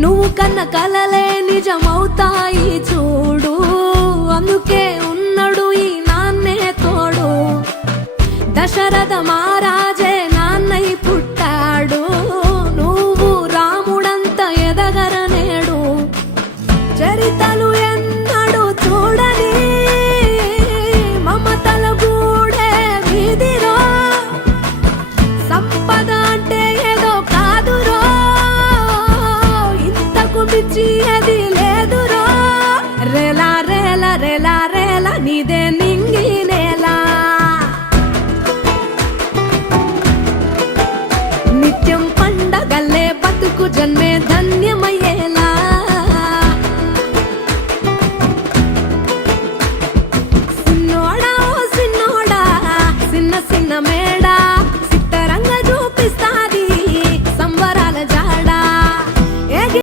నువ్వు కన్న కలలే నిజమవుతాయి చూడు, అందుకే ఉన్నడు ఈ నాన్నే తోడు. దశరథ మహారాజే నాన్నై పుట్టాడు, నువ్వు రాముడంత ఎదగరనేడు. చరితలు ఎన్నడు చూడని మమతల గూడే వీధిలో, సంపద అంటే ఏదో కాదురో, ఇంతకు మించి అది లేదురో. రేలా రేలా రేలా రేలా నీదే నింగి నేలా, నిత్యం పండగల్లే బతుకు జన్మే